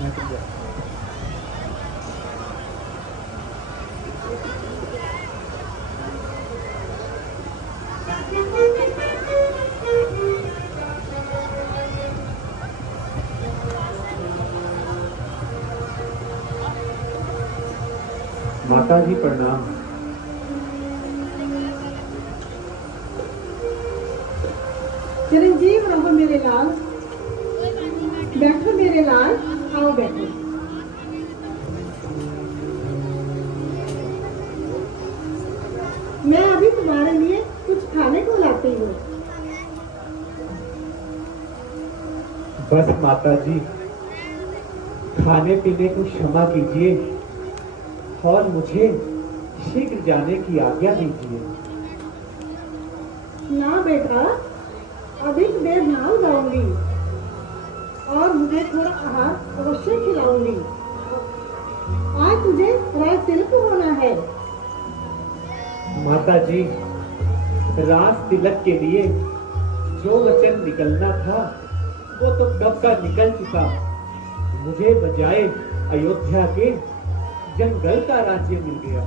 मैं तो गया। माता जी प्रणाम। चिरंजीव रहो मेरे लाल। बैठो मेरे लाल, आओ बैठो। मैं अभी तुम्हारे लिए कुछ खाने को लाती हूँ। बस माता जी, खाने पीने को क्षमा कीजिए और मुझे शीघ्र जाने की आज्ञा दीजिए। ना बेटा, अधिक देर ना लाऊंगी और मुझे थोड़ा आहार अवश्य खिलाऊंगी। आज तुझे राजतिलक होना है। माता जी, राज तिलक के लिए जो वचन निकलना था वो तो कब का निकल चुका। मुझे बजाय अयोध्या के जंगल का राज्य मिल गया।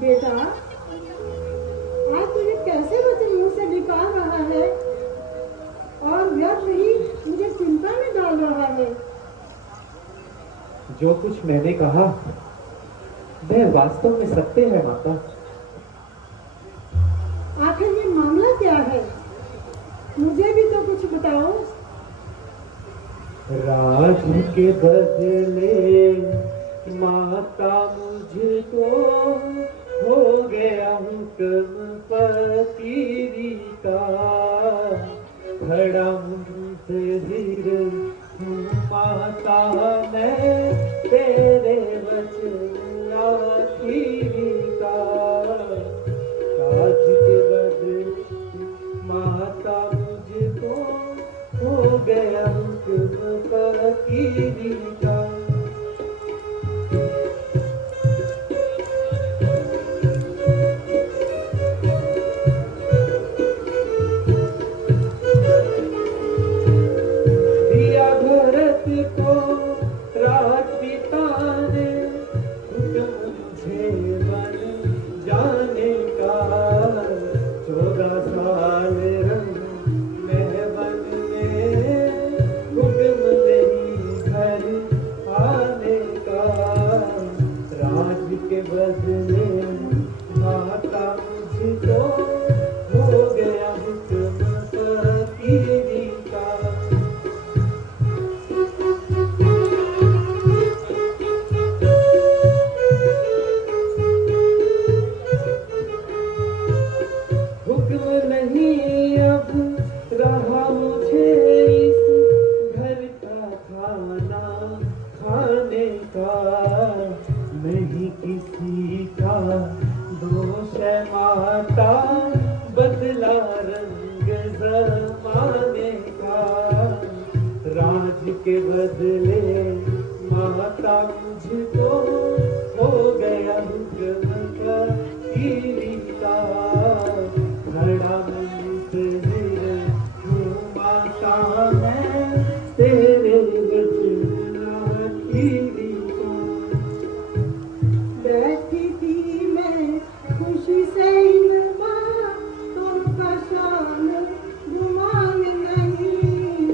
बेटा, आज तुझे कैसे वचन मुंह से निकाल रहा है और व्यर्थ ही मुझे चिंता में डाल रहा है। जो कुछ मैंने कहा वह वास्तव में सत्य है माता। आखिर ये मामला क्या है? मुझे भी तो कुछ बताओ। राज के बदले माता मुझको हो गया हुक्म फकीरी का। खड़ा मुंतजिर हूँ माता मैं तेरे वचन आखिरी का। राज के बदले माता मुझको हो गया हुक्म फकीरी का। दिया भरत को राजपिता ने हुक्म मुझे बन जाने का। 14 साल रंग में वन में हुक्म नहीं घर आने का। राज के बदले माता मुझको हो गया हुक्म फकीरी का। हुक्म नहीं अब रहा मुझे इस घर का खाना खाने का। नहीं किसी का दोष है माता, बदला रंग जमाने का। राज के बदले माता मुझको हो गया हुक्म फकीरी का। खड़ा मुंतजिर हूँ माता मैं तेरे वचन आखिरी का। बैठी थी मैं खुशी से इन बातों का शान गुमान नहीं।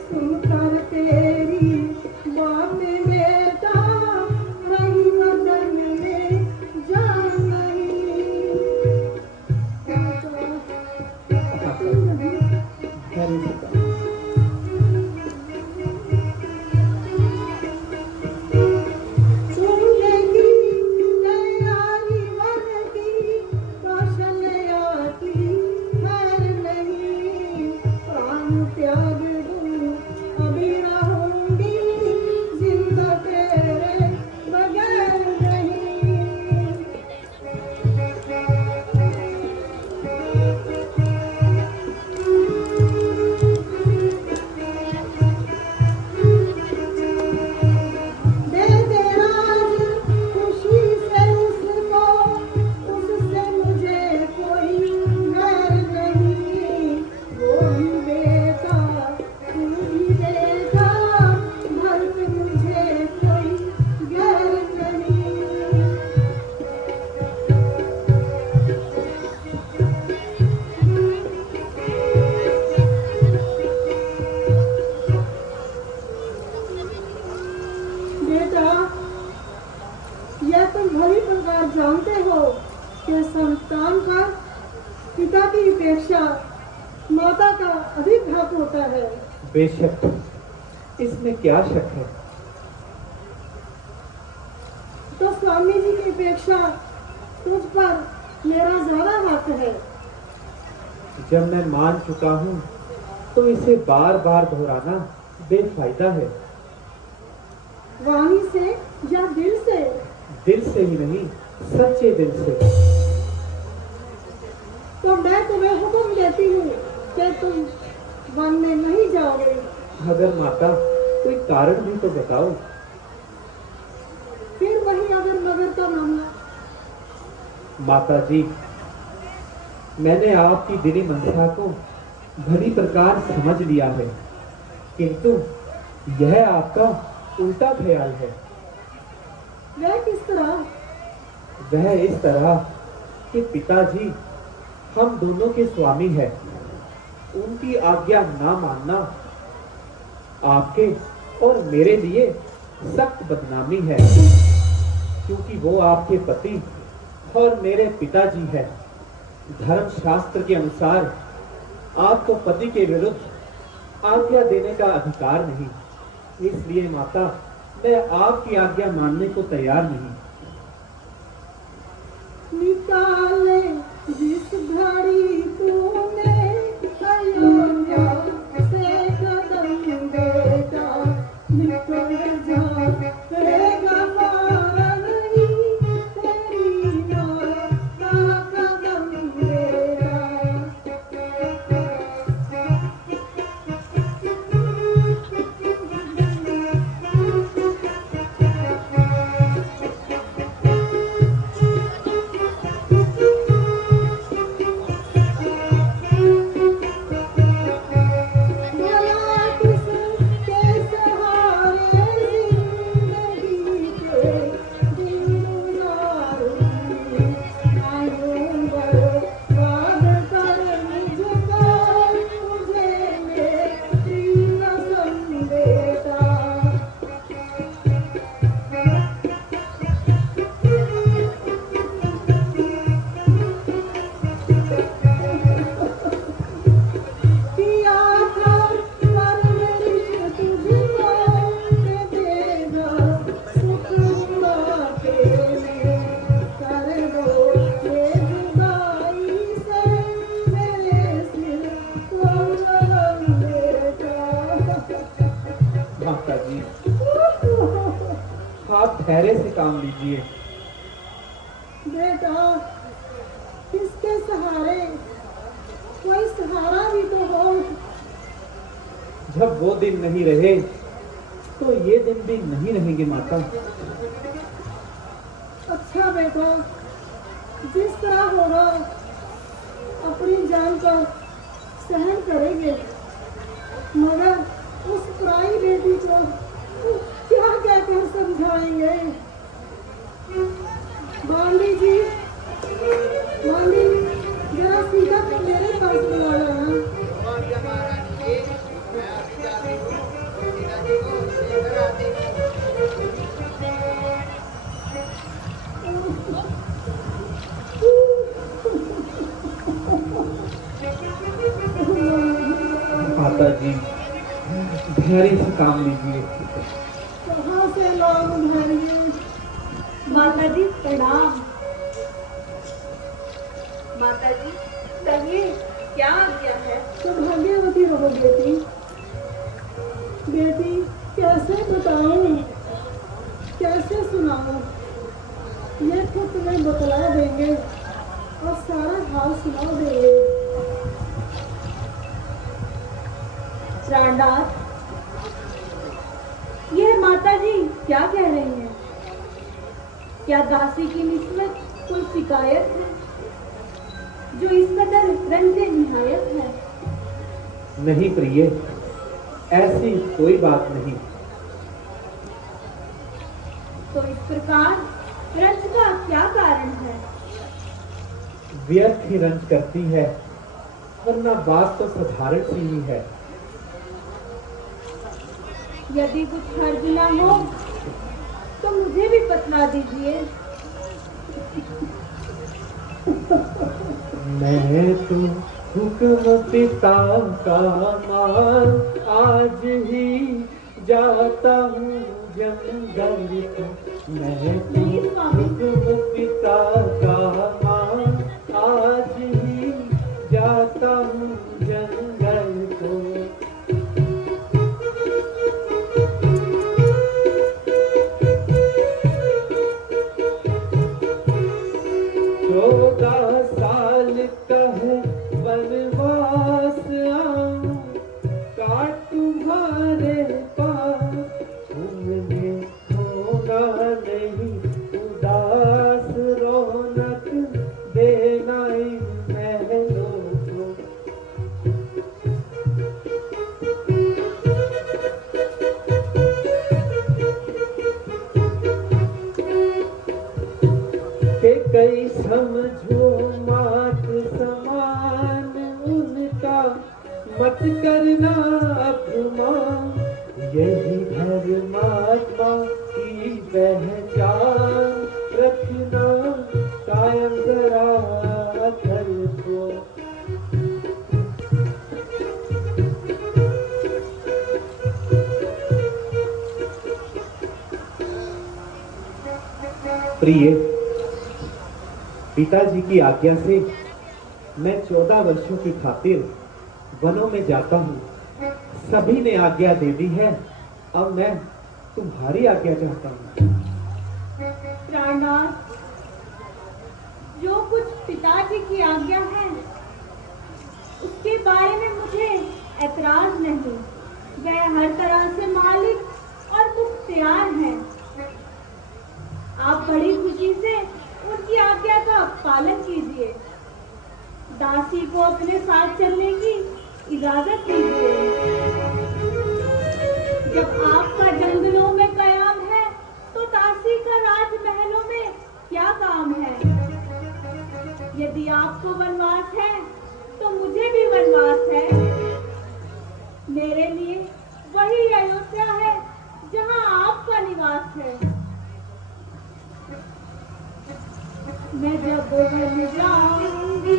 सुनकर तेरी बातें बेटा रही अपेक्षा माता का अधिक हक होता है। बेशक, इसमें क्या शक है। तो स्वामी जी की अपेक्षा तुझ पर मेरा ज्यादा हक है। जब मैं मान चुका हूँ तो इसे बार बार दोहराना बेफायदा है। वाणी से या दिल से? दिल से ही नहीं, सच्चे दिल से। तो मैं तुम्हें हुक्म देती हूँ कि तुम वन में नहीं जाओगे। अगर माता कोई कारण भी तो बताओ। फिर वही अगर मगर का मामला। माता जी, मैंने आपकी दिली मंशा को भली प्रकार समझ लिया है, किंतु यह आपका उल्टा ख्याल है। वह किस तरह? वह इस तरह कि पिताजी हम दोनों के स्वामी हैं। उनकी आज्ञा ना मानना आपके और मेरे लिए सख्त बदनामी है, क्योंकि वो आपके पति और मेरे पिताजी हैं। धर्म शास्त्र के अनुसार आपको पति के विरुद्ध आज्ञा देने का अधिकार नहीं। इसलिए माता, मैं आपकी आज्ञा मानने को तैयार नहीं। निकाले जिस घड़ी तूने अयोध्या से कदम बेटा, निकल जाएगा पारा नहीं तेरी माँ का कदम बेटा। माता जी, आप धैर्य से काम लीजिए। बेटा, किसके सहारे? कोई सहारा भी तो हो। जब वो दिन नहीं रहे तो ये दिन भी नहीं रहेंगे माता। अच्छा बेटा, जिस तरह होगा अपनी जान पर सहन करेंगे, मगर उस पराई बेटी को क्या कहकर समझाएंगे? बांडी जी, बांडी, जरा सीधा कर मेरे पास बुला लाना। माता जी, धैर्य से काम लीजिए। कहाँ से लोग धैर्य? माता जी प्रणाम। माता जी कहिए, क्या आज्ञा है? सौभाग्यवती रहो बेटी। बेटी, कैसे बताऊं, कैसे सुनाऊं? ये तो तुम्हें बतला देंगे और सारा हाल सुना देंगे। प्राणनाथ, यह माता जी क्या कह रही हैं? क्या दासी की निस्बत कोई शिकायत है जो इस कदर रंजे निहायत है? नहीं प्रिय, ऐसी कोई बात नहीं। तो इस प्रकार रंज का क्या कारण है? व्यर्थ ही रंज करती है, वरना बात तो साधारण सी ही है। यदि कुछ हर्ज ना हो तो मुझे भी बतला दीजिए। मैं तो हुक्म पिता का मान आज ही जाता हूँ जंगल को मैं तो हुक्म पिता का मान आज ही जाता हूँ जंगल को। चौदह साल का है वनवास आऊं काट तुम्हारे पास तुमने होना नहीं उदास रौनक देना इन महलों को। के कई समझो मात समान उनका मत करना अपमान यही धर्मात्मा की पहचान रखना कायम जरा कर को। प्रिय, पिताजी की आज्ञा से मैं 14 वर्षों की खातिर वनों में जाता हूँ। सभी ने आज्ञा दे दी है, अब मैं तुम्हारी आज्ञा चाहता हूँ। प्राणनाथ, जो कुछ पिताजी की आज्ञा है उसके बारे में मुझे ऐतराज नहीं। वह हर तरह से मालिक और मुख्तियार हैं। आप बड़ी खुशी से उनकी आज्ञा का पालन कीजिए। दासी को अपने साथ चलने की इजाजत कीजिए। जब आपका जंगलों में कयाम है तो दासी का राजमहलों में क्या काम है? यदि आपको वनवास है तो मुझे भी वनवास है। मेरे लिए वही अयोध्या है जहां आपका निवास है। मैं जब बन जाऊंगी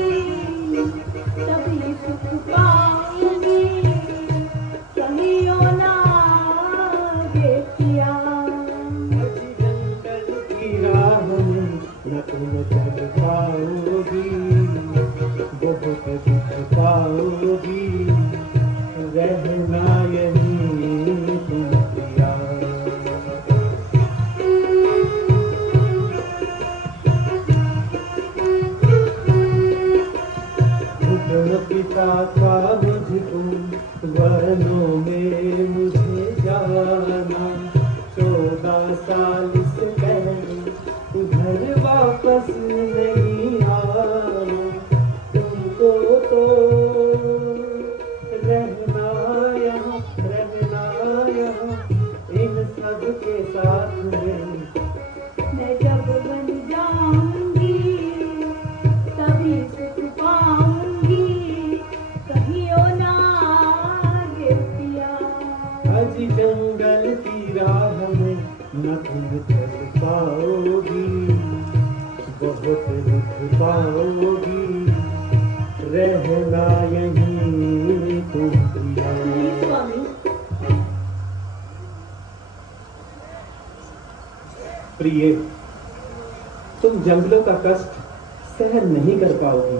तभी सुख पाऊंगी कहियो ना बेटिया। जंगल की राह में न तुम चल पाओगी बहुत दुख पाओगी रहना यही तुम प्रिया। पिता का मुझको वनों में मुझे जाना 14 साल से पहले उधर वापस नहीं आऊं। तुमको तो रहना यहाँ इन सब के साथ में। मैं जब बन जाऊंगी तभी सुख पाऊंगी कहियो ना बेटिया। आज जंगल की राह में न तुम चल पाओगी बहुत दुख पाओगी रहना यहीं तुम प्रिया। स्वामी, प्रिय, तुम जंगलों का कष्ट सहन नहीं कर पाओगी।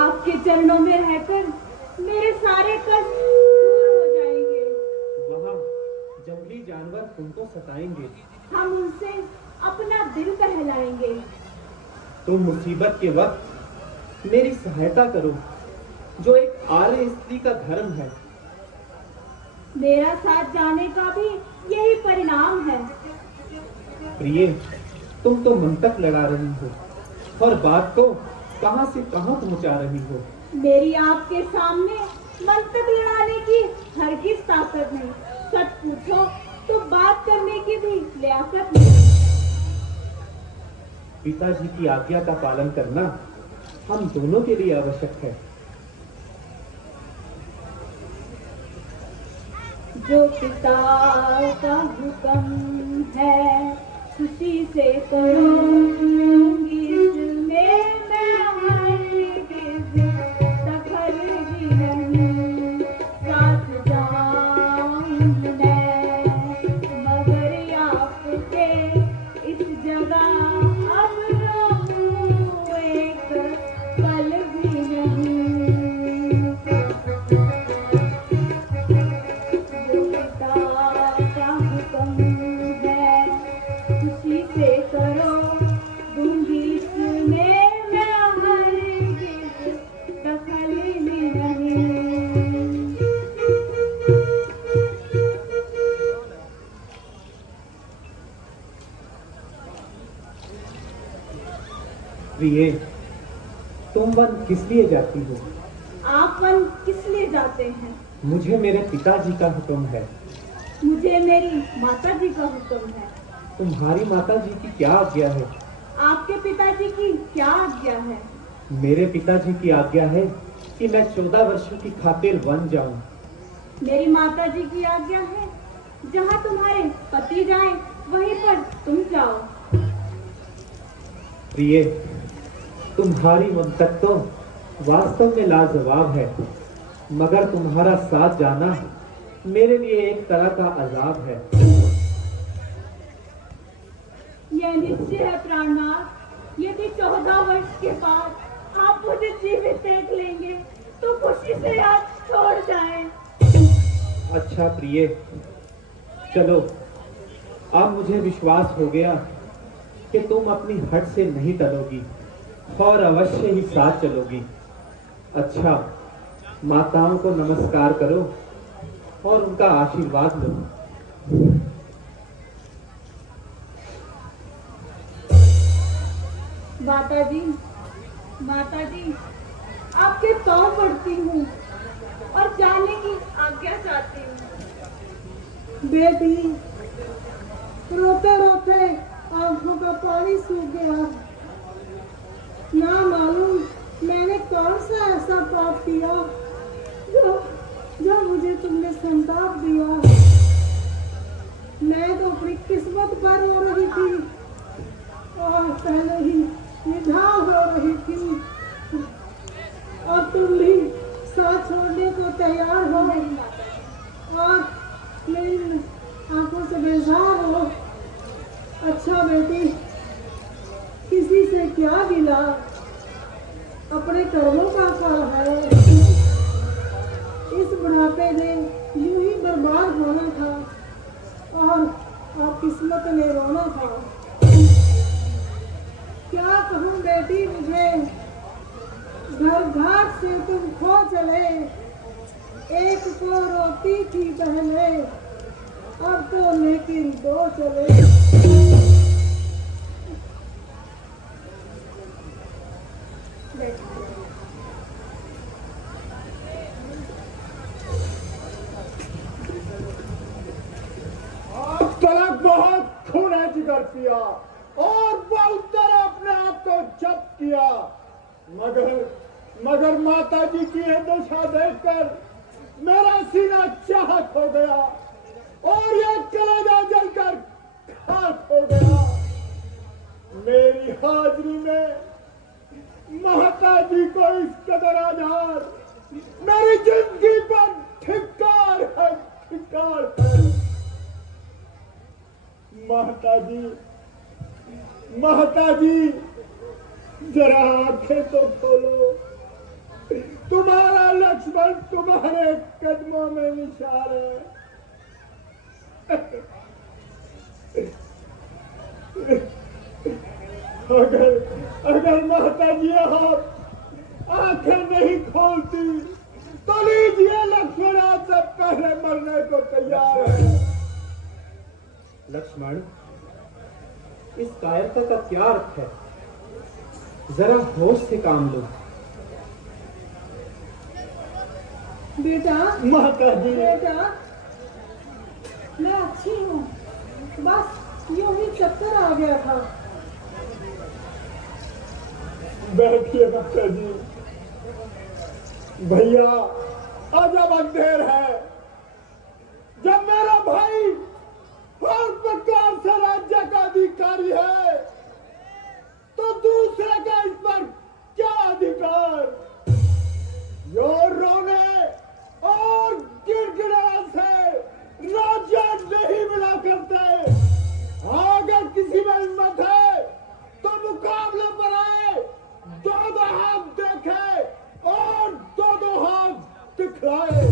आपके चरणों में रहकर मेरे सारे कष्ट दूर हो जाएंगे। वहाँ जंगली जानवर तुमको सताएंगे। हम उनसे अपना दिल बहलाएंगे। तुम मुसीबत के वक्त मेरी सहायता करो जो एक आर्य स्त्री का धर्म है। मेरा साथ जाने का भी यही परिणाम है। प्रिय, तुम तो मंतक लड़ा रही हो और बात को कहां से कहां पहुंचा रही हो। मेरी आपके सामने मंतक लड़ाने की हरगिज ताकत नहीं। सच पूछो तो बात करने की भी लियाकत नहीं। पिताजी की आज्ञा का पालन करना हम दोनों के लिए आवश्यक है। जो पिता का हुक्म है खुशी से करूंगी इसमें मैं हरगिज प्रिय, तुम वन किस लिए जाती हो? आप वन किस लिए जाते हैं? मुझे मेरे पिताजी का हुक्म है। मुझे मेरी माता जी का हुक्म है। तुम्हारी माता जी की क्या आज्ञा है? आपके पिताजी की क्या आज्ञा है? मेरे पिताजी की आज्ञा है कि मैं 14 वर्षों की खातिर वन जाऊं। मेरी माता जी की आज्ञा है जहाँ तुम्हारे पति जाएं वहीं पर तुम जाओ। प्रिय, तुम्हारी ममतक तो वास्तव में लाजवाब है, मगर तुम्हारा साथ जाना मेरे लिए एक तरह का अजाब है। यह निश्चय है प्राणनाथ, यदि 14 वर्ष के बाद आप मुझे जीवित देख लेंगे तो खुशी से आप छोड़ जाएं। अच्छा प्रिय, चलो, अब मुझे विश्वास हो गया कि तुम अपनी हट से नहीं टलोगी और अवश्य ही साथ चलोगी। अच्छा, माताओं को नमस्कार करो और उनका आशीर्वाद लो। माता जी, आपके पांव पड़ती हूँ और जाने की आज्ञा चाहती हूँ। बेटी, रोते रोते आंखों का पानी सूख गया। ना मालूम मैंने कौन सा ऐसा पाप किया जो मुझे तुमने संताप दिया। मैं तो अपनी किस्मत पर हो रही थी और पहले ही निढाल हो रही थी, और तुम भी साथ छोड़ने को तैयार हो और मेरी आंखों से बेजार हो। अच्छा बेटी, किसी से क्या गिला, अपने कर्मों का फल है। इस बुढ़ापे ने यूं ही बर्बाद होना था और आप किस्मत ने रोना था। क्या कहूँ बेटी, मुझे घर घाट से तुम खो चले। एक को रोती थी पहले, अब तो लेकिन दो चले। तलक बहुत खूने जिगर पिया और बहुत तरह अपने आप को जब्त किया, मगर माता जी की यह दशा देखकर मेरा सीना चाहत हो गया और यह कलेजा जलकर खाक हो गया। मेरी हाजिरी में माता जी को इस कदर आधार, मेरी जिंदगी पर धिक्कार है, धिक्कार है। माता जी, जरा आंखें तो खोलो। तुम्हारा लक्ष्मण तुम्हारे कदमों में निशार है। अगर माता जी आप आंखें नहीं खोलती तो लीजिए, लक्ष्मण आपसे पहले मरने को तैयार है। लक्ष्मण, इस कायरता का क्या अर्थ है? जरा होश से काम लो। बेटा, माता जी, बेटा, मैं अच्छी हूँ, बस यूं ही चक्कर आ गया था। बैठिए माता जी। भैया, आज अब अंधेर है। जब मेरा भाई हर प्रकार से राज्य का अधिकारी है तो दूसरे का इस पर क्या अधिकार? यो रोने और गिड़गिड़ाने से राज्य नहीं मिला करते। अगर किसी में हिम्मत है तो मुकाबले पर आए, दो हाथ देखे और दो हाथ दिखलाए,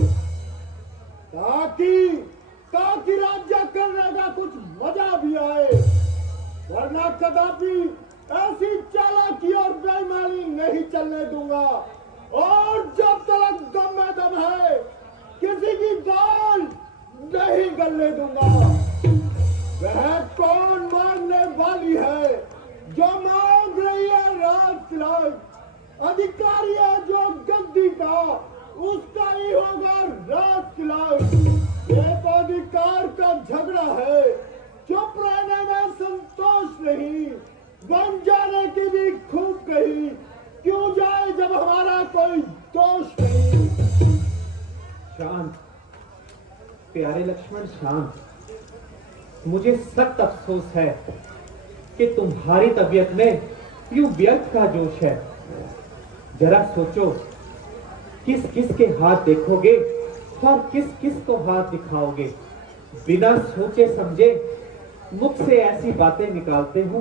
ताकि राज्य करने का कुछ मजा भी आए। वरना कदापि ऐसी चालाकी और बेईमानी नहीं चलने दूंगा। और जब तक दम में दम है, किसी की दाल नहीं गलने दूंगा। वह कौन मांगने वाली है जो मांग रही है रात तिलक। अधिकारी है जो गद्दी का, उसका ही होगा राज तिलक। ये तो अधिकार का झगड़ा है, चुप रहने में संतोष नहीं, बन जाने की भी खूब कही, क्यों जाए जब हमारा कोई दोष नहीं। शांत प्यारे लक्ष्मण, शांत। मुझे सख्त अफसोस है कि तुम्हारी तबीयत में यूं व्यर्थ का जोश है। जरा सोचो, किस किस के हाथ देखोगे और किस किस को हाथ दिखाओगे। बिना सोचे समझे मुख से ऐसी बातें निकालते हो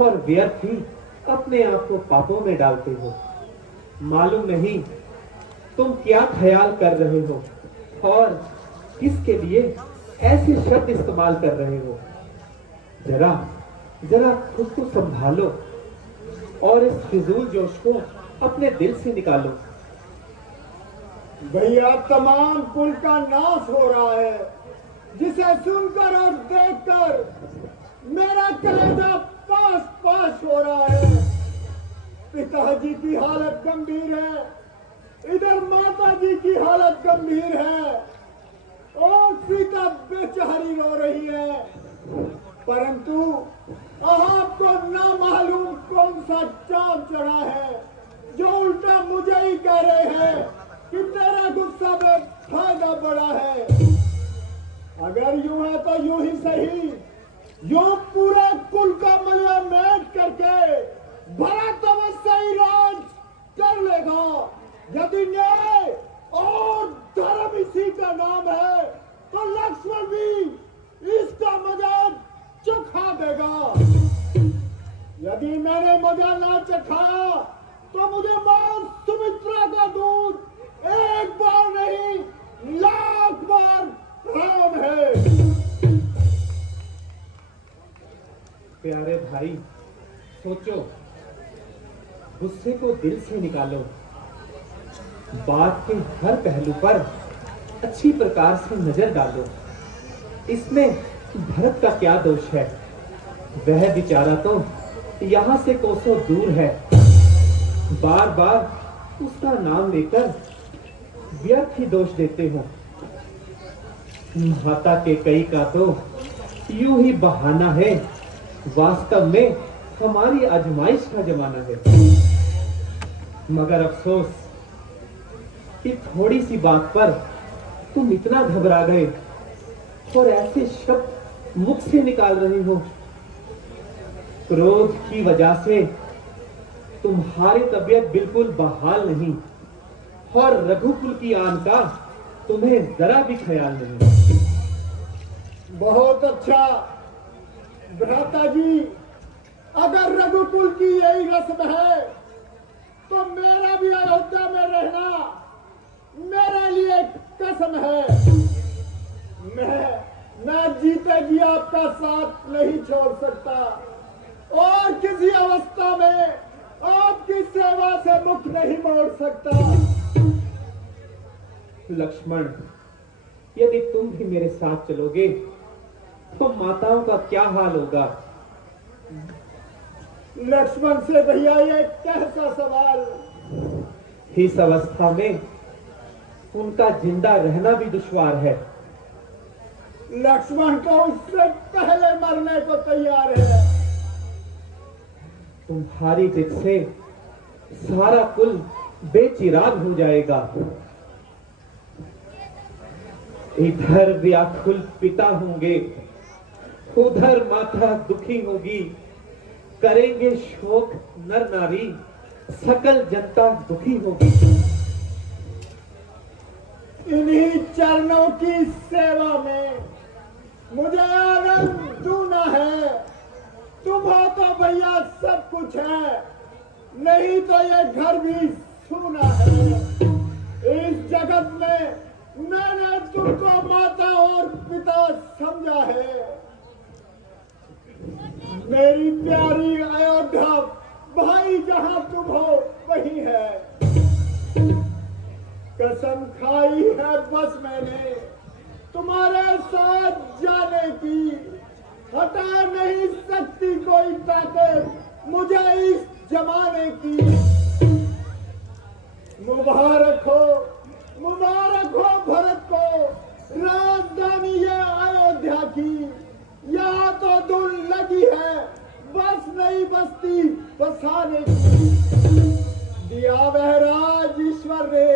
और व्यर्थ ही अपने आप को पापों में डालते हो। मालूम नहीं तुम क्या ख्याल कर रहे हो और किसके लिए ऐसे शब्द इस्तेमाल कर रहे हो। जरा जरा खुद को संभालो और इस फिजूल जोश को अपने दिल से निकालो। भैया, तमाम कुल का नाश हो रहा है, जिसे सुनकर और देखकर मेरा कलेजा पास पास हो रहा है। पिताजी की हालत गंभीर है, इधर माताजी की हालत गंभीर है और सीता बेचारी रो रही है। परंतु आपको ना मालूम कौन सा चांद चढ़ा है जो उल्टा मुझे ही कह रहे हैं कि तेरा गुस्सा में फायदा बड़ा है। अगर यूं है तो यूं ही सही, यूं पूरा कुल का मलिया मेट करके भरा तमस्या ही राज कर लेगा। यदि न्याय और धर्म इसी का नाम है तो लक्ष्मण भी इसका मजा चखा देगा। यदि मैंने मजा ना चखाया तो मुझे मां सुमित्रा का दूध एक बार नहीं लाख बार हराम है। प्यारे भाई, सोचो, गुस्से को दिल से निकालो। बात के हर पहलू पर अच्छी प्रकार से नजर डालो। इसमें भरत का क्या दोष है? वह बेचारा तो यहाँ से कोसों दूर है। बार बार उसका नाम लेकर व्यर्थ ही दोष देते हो। माता के कई का तो यूं ही बहाना है, वास्तव में हमारी आजमाइश का जमाना है। मगर अफसोस कि थोड़ी सी बात पर तुम इतना घबरा गए और ऐसे शब्द मुख से निकाल रहे हो। क्रोध की वजह से तुम्हारी तबीयत बिल्कुल बहाल नहीं और रघुकुल की आन का तुम्हें जरा भी ख्याल नहीं। बहुत अच्छा भ्राता जी, अगर रघुकुल की यही रस्म है तो मेरा भी अयोध्या में रहना मेरे लिए कसम है। मैं जीते जी आपका साथ नहीं छोड़ सकता और किसी अवस्था में आपकी सेवा से मुख नहीं मोड़ सकता। लक्ष्मण, यदि तुम भी मेरे साथ चलोगे तो माताओं का क्या हाल होगा? लक्ष्मण से भैया ये कैसा सवाल? इस अवस्था में उनका जिंदा रहना भी दुश्वार है। लक्ष्मण तो उससे पहले मरने को तैयार है। तुम्हारी जिद से सारा कुल बेचिराग हो जाएगा। इधर व्याकुल पिता होंगे, उधर माता दुखी होगी, करेंगे शोक नर नारी, सकल जनता दुखी होगी। इन्हीं चरणों की सेवा में मुझे आनंद दूना है। तुम हो तो भैया सब कुछ है, नहीं तो ये घर भी सूना है। इस जगत में मैंने तुमको माता और पिता समझा है। मेरी प्यारी अयोध्या, भाई जहां तुम हो वही है। कसम खाई है बस मैंने तुम्हारे साथ जाने की, हटा नहीं सकती कोई ताकत मुझे इस जमाने की। मुबारक हो भरत को राजधानी ये अयोध्या की। यहाँ तो धुन लगी है बस नहीं बस्ती बसाने की। दिया वह राज ईश्वर ने,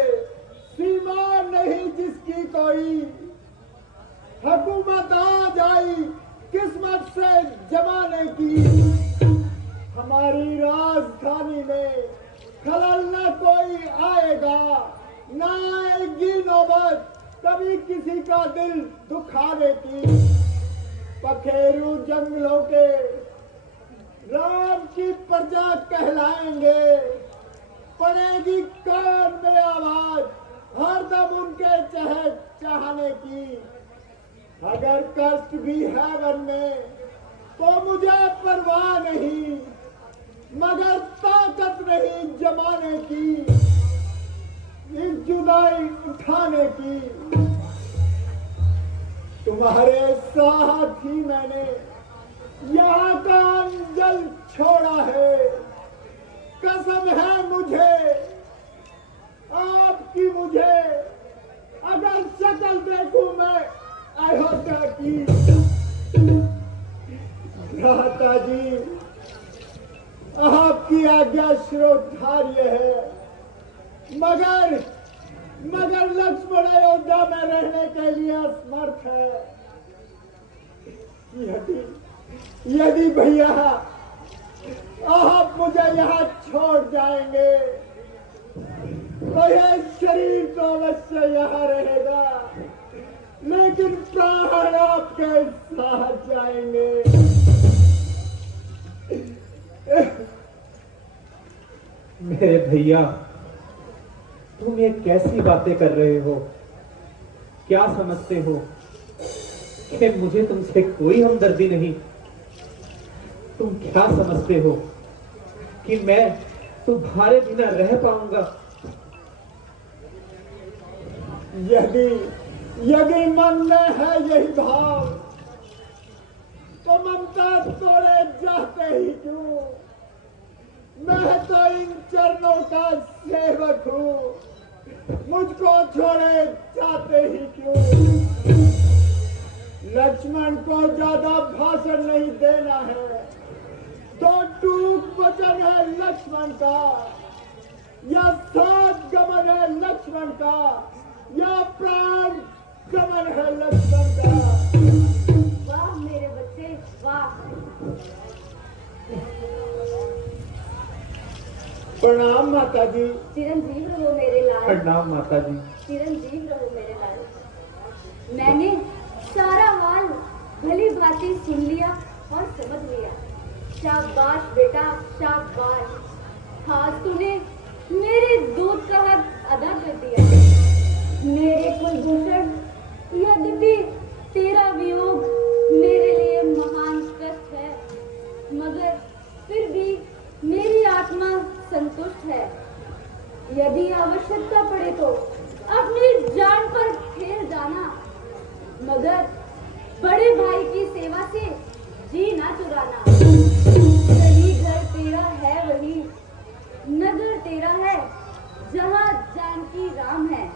सीमा नहीं जिसकी कोई। हुकूमत आज आई किस्मत से जमाने की। हमारी राजधानी में खलल न कोई आएगा, न आएगी नौबत कभी किसी का दिल दुखाने की। पखेरू जंगलों के राम की प्रजा कहलाएंगे, पड़ेगी कान में आवाज हरदम उनके चाहने की। अगर कष्ट भी है वन में तो मुझे परवाह नहीं, मगर ताकत नहीं जमाने की, इस जुदाई उठाने की। तुम्हारे साथ ही मैंने यहाँ का अंजल छोड़ा है। कसम है मुझे आपकी, मुझे अगर शक्ल देखूं मैं अयोध्या की। भ्राता जी आपकी आज्ञा श्रोधार्य है, मगर लक्ष्मण अयोध्या में रहने के लिए असमर्थ है। यदि भैया आप मुझे यहाँ छोड़ जाएंगे तो यह शरीर तो अवश्य यहाँ रहेगा, लेकिन प्राण आपके साथ जाएंगे। मेरे भैया, तुम ये कैसी बातें कर रहे हो? क्या समझते हो कि मुझे तुमसे कोई हमदर्दी नहीं? तुम क्या समझते हो कि मैं तुम्हारे बिना रह पाऊंगा? यदि मन में है यही भाव तो ममता तोड़े जाते ही क्यों? मैं तो इन चरणों का सेवक हूँ, मुझको छोड़े जाते ही क्यों? लक्ष्मण को ज्यादा भाषण नहीं देना है, तो टूक वचन है लक्ष्मण का, या सात गमन है लक्ष्मण का, या प्राण गमन है लक्ष्मण का। वाह मेरे बच्चे वाह। प्रणाम माता जी। चिरंजीव रहो मेरे लाल। प्रणाम माता जी। चिरंजीव रहो मेरे लाल। मैंने सारा हाल भली भांति सुन लिया और समझ लिया। शाबाश बेटा शाबाश। आज तूने मेरे दूध का हक अदा कर दिया। मेरे कुलभूषण, यद्यपि तेरा वियोग मेरे लिए महान कष्ट है, मगर फिर भी मेरी आत्मा संतुष्ट है। यदि आवश्यकता पड़े तो अपनी जान पर खेल जाना, मगर बड़े भाई की सेवा से जी ना चुराना। सही घर तेरा है वही, नगर तेरा है जहाँ जानकी राम है।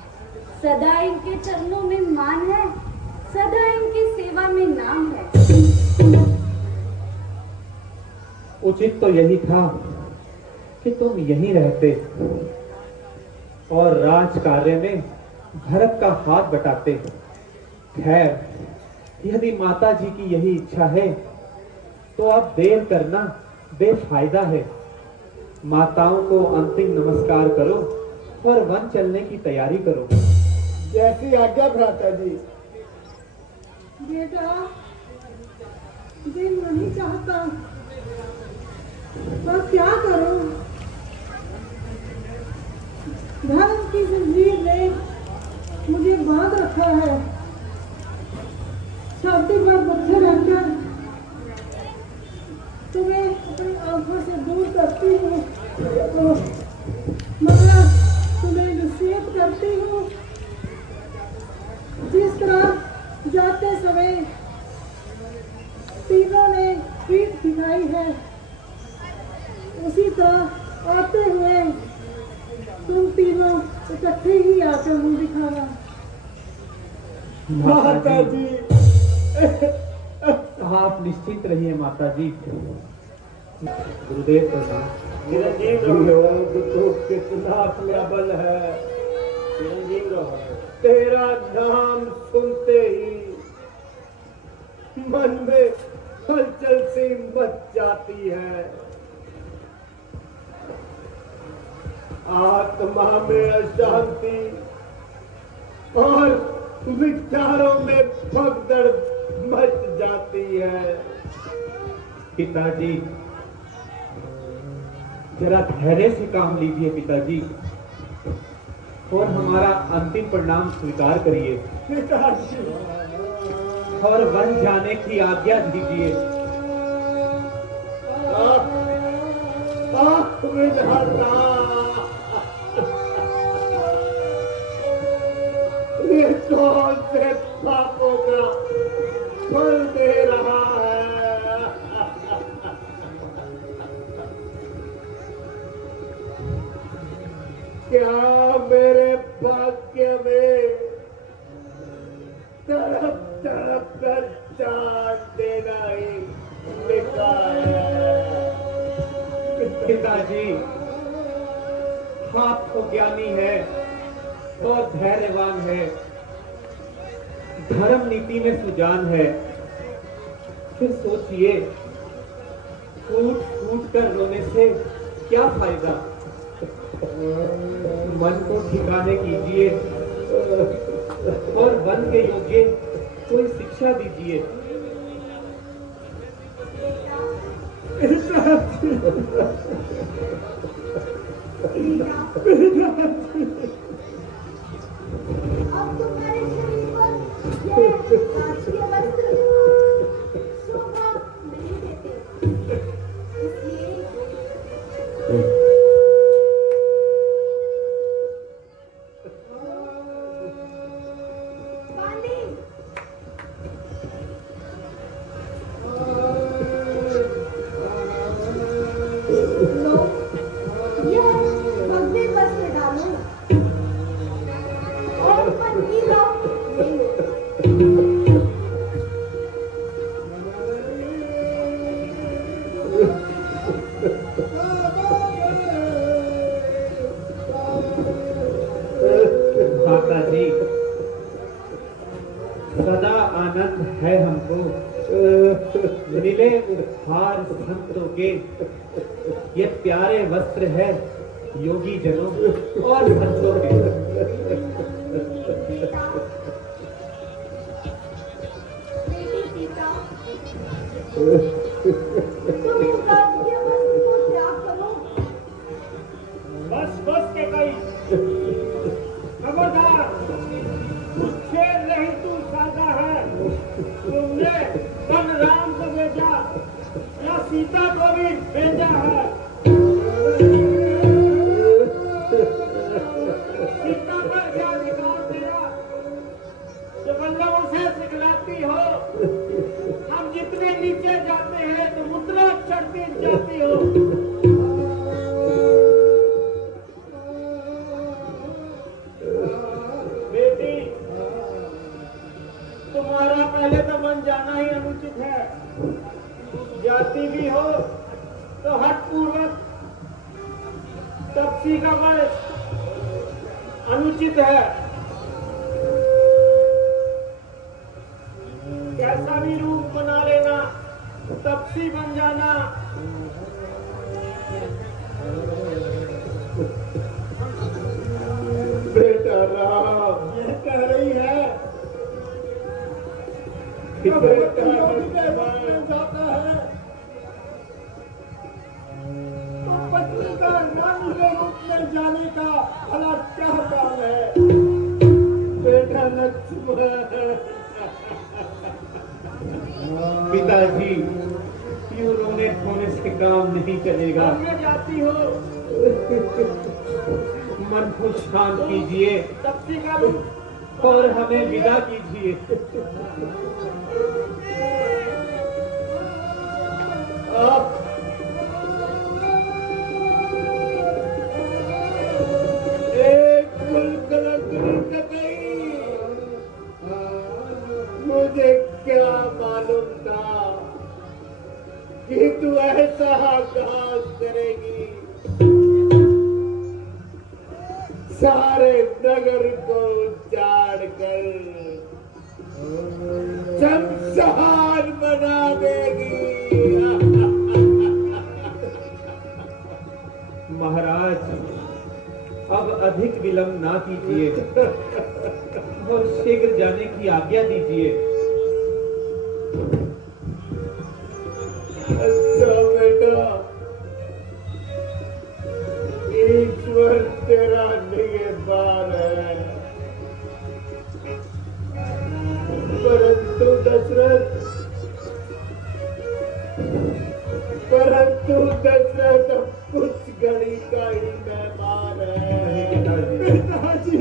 सदा इनके चरणों में मान है, सदा इनकी सेवा में नाम है। उचित तो यही था कि तुम यहीं रहते और राज कार्य में भरत का हाथ बटाते। खैर, यदि माता जी की यही इच्छा है तो अब देर करना बेफायदा है। माताओं को अंतिम नमस्कार करो और वन चलने की तैयारी करो। जैसी आज्ञा भ्राता जी। बेटा, दिल नहीं चाहता, पर क्या करूं? धर्म की जंजीर ने मुझे बांध रखा है। छाती पर बच्चे रहकर तुम्हें अपनी आंखों से दूर करती हूँ, मगर तुम्हें नसीहत करती हूँ। जिस तरह जाते समय तीनों ने पीठ दिखाई है, उसी तरह आते हुए तुम तीनों इकट्ठे ही आकर मुंह दिखाना। माता जी, आप निश्चिंत रहिए माता जी। गुरुदेव प्रणाम। चिरंजीव योग तो कितना प्रबल है। चिरंजीव रहो। तेरा नाम सुनते ही मन में हलचल सी मच जाती है, आत्मा में अशांति और विचारों में भगदड़ मच जाती है। पिताजी जरा धैर्य से काम लीजिए पिताजी, और हमारा अंतिम परिणाम स्वीकार करिए पिताजी, और वन जाने की आज्ञा दीजिए। विधाता, ये कौन से पापों का फल दे रहा है? क्या मेरे भाग्य में तड़प तड़प कर जान देना ही लिखा है? पिताजी आप तो ज्ञानी है और धैर्यवान है, धर्म नीति में सुजान है, फिर सोचिए फूट फूट कर रोने से क्या फायदा। मन को ठिकाने कीजिए और वन के योग्य कोई शिक्षा दीजिए। अब तुम्हारे शरीर पर ये राजकीय वस्त्र शोभा नहीं देते, इसलिए पानी लो, यह भगवे वस्त्र डालो और पत्नी लो, ले लो। माता जी सदा आनंद है हमको मिले उपहार संतों के, ये प्यारे वस्त्र है योगी जनों और संतों के। बेटी सीता, तुम इस राजकीय वस्त्र को त्याग करो। बस बस के कई खबरदार, मुझसे नहीं तू साधा है। तुमने बलराम को भेजा या सीता को भी भेजा है? सीता पर क्या अधिकार तेरा जो बल्लभों से सिखलाती हो? हम जितने नीचे जाते हैं तुम उतना चढ़ती जाती हो। बेटी, तुम्हारा पहले तो मन जाना ही अनुचित है। जाती भी हो तो हठ पूर्वक, तपसी का मन अनुचित है। कैसा भी रूप बना लेना, तपसी बन जाना। बेटा राम ये कह रही है कि बेटा जाता है तो पत्नी का रानी के रूप में जाने का भला क्या काम है? बेटा लक्ष्मण, पिताजी यूं रोने खोने से काम नहीं चलेगा। करने जाती हो मन को शांत कीजिए तपसी का रूप और हमें विदा कीजिए। क्या मालूम था कि तू ऐसा घास करेगी, सारे नगर को उजाड़ कर शमशान बना देगी। महाराज, अब अधिक विलंब ना कीजिए और शीघ्र जाने की आज्ञा दीजिए। अच्छा बेटा, ईश्वर तेरा निगहबान है, परंतु दशरथ कुछ घड़ी का ही मेहमान है। पिताजी,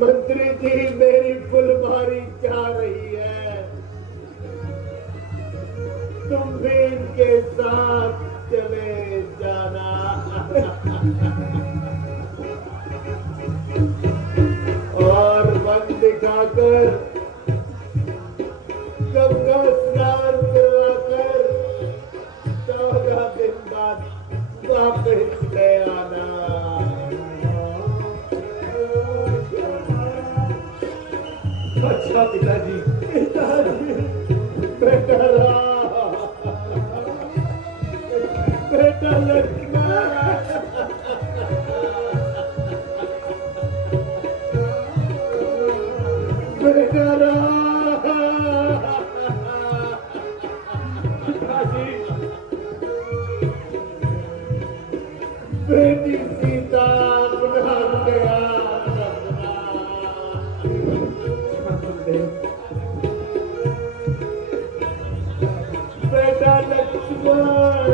मंत्री जी मेरी फुलमारी चाह रही है, तुम भी इनके साथ चले जाना। और मन दिखाकर गंगा स्नान करवाकर 14 दिन बाद वापस ले आना। अच्छा पिताजी। बेटा राम, बेटा लक्ष्मण, बेटा राम, पिताजी, बेटी सीता अपना गया। शांतदेव,